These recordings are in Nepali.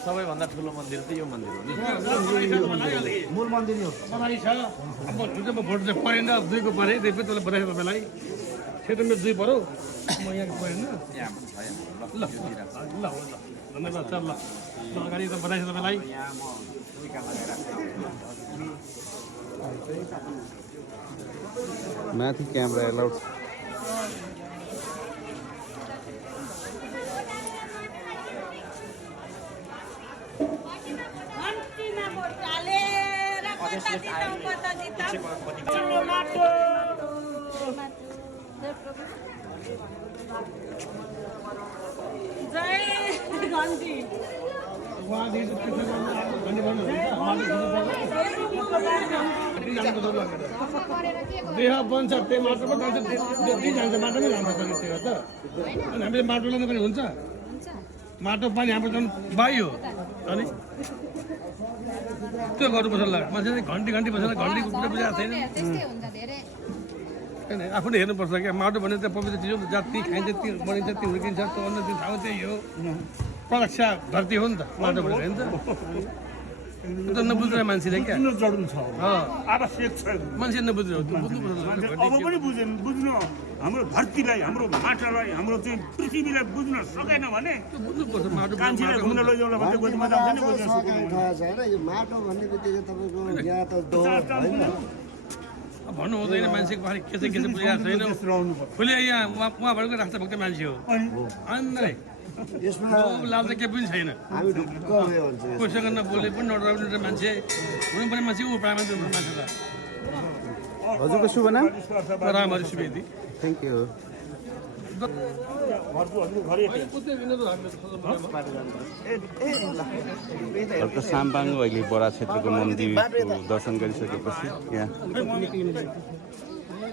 सबैभन्दा ठुलो मन्दिर चाहिँ यो मन्दिर हो नि मूल मन्दिर हो बनाइ छ अब जुन भोट चाहिँ परेन दुईको परे त्यसपछि त्यसलाई बताएँ तपाईँलाई क्षेत्रमा दुई पऱ्यो म यहाँ परेन यहाँ छ ल ल धन्यवाद सर ल अगाडि त बताएँ तपाईँलाई यहाँ म टिका लगाएर माथि क्यामेरा एलाउड देह बन्छ त्यही माटोमा जान्छ त्यही जान्छ माटोमै जान्छ पनि त्यो त अनि हामीले माटो लाँदा पनि हुन्छ माटो पानी हाम्रो झन् बाई हो अनि त्यो गर्नुपर्छ ल मान्छे घन्टी घन्टी बसेर घन्टीको कुरा बुझाएको छैन होइन आफूले हेर्नुपर्छ क्या माटो भने त पवित्र चिज हो नि त जति खाइन्छ ती बढिन्छ ती हुर्किन्छ त्यो अन्न त्यो ठाउँ त्यही हो प्रत्यक्ष धरती हो नि त माटो भनेर होइन त नबुझ्ने मान्छेले क्या जरुरी छ आवश्यक छ मान्छे नबुझ्ने हो त्यो बुझ्नुपर्छ अब पनि बुझ्नु हाम्रो धरतीलाई हाम्रो माटालाई हाम्रो चाहिँ पृथ्वीलाई बुझ्न सकेन भने बुझ्नुपर्छ माटो कान्छीलाई घुम्न लैजाउँला भने गोजीमा जान्छ नि बुझ्न यो माटो भन्ने बित्तिकै तपाईँको यहाँ त भन्नु हुँदैन मान्छेको बारे के चाहिँ बुझाएको छैन खुले यहाँ उहाँबाट राष्ट्रभक्त मान्छे हो अन्त यसमा लाभ त केही पनि छैन हामी ढुक्क भयो भन्छ कोहीसँग नबोले पनि नडराउने मान्छे हुनुपर्ने मान्छे ऊ प्रायः मान्छे त हजुरको शुभ नाम रामहरि सुवेदी थ्याङ्क यू अर्को साम्पाङ अहिले बडा क्षेत्रको मन्दिरको दर्शन गरिसकेपछि यहाँ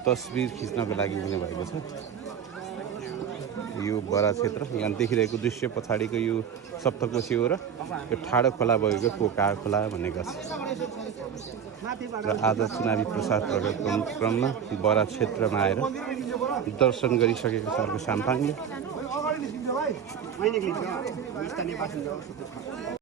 तस्बिर खिच्नको लागि हुने भएको छ यो बडा क्षेत्र यहाँ देखिरहेको दृश्य पछाडिको यो सप्तकोशी हो र यो ठाडो खोला भएको कोका खोला भन्ने गर्छ र आज चुनावी प्रसाद प्रकटको क्रममा बडा क्षेत्रमा आएर दर्शन गरिसकेको छ अर्को साम्पाङले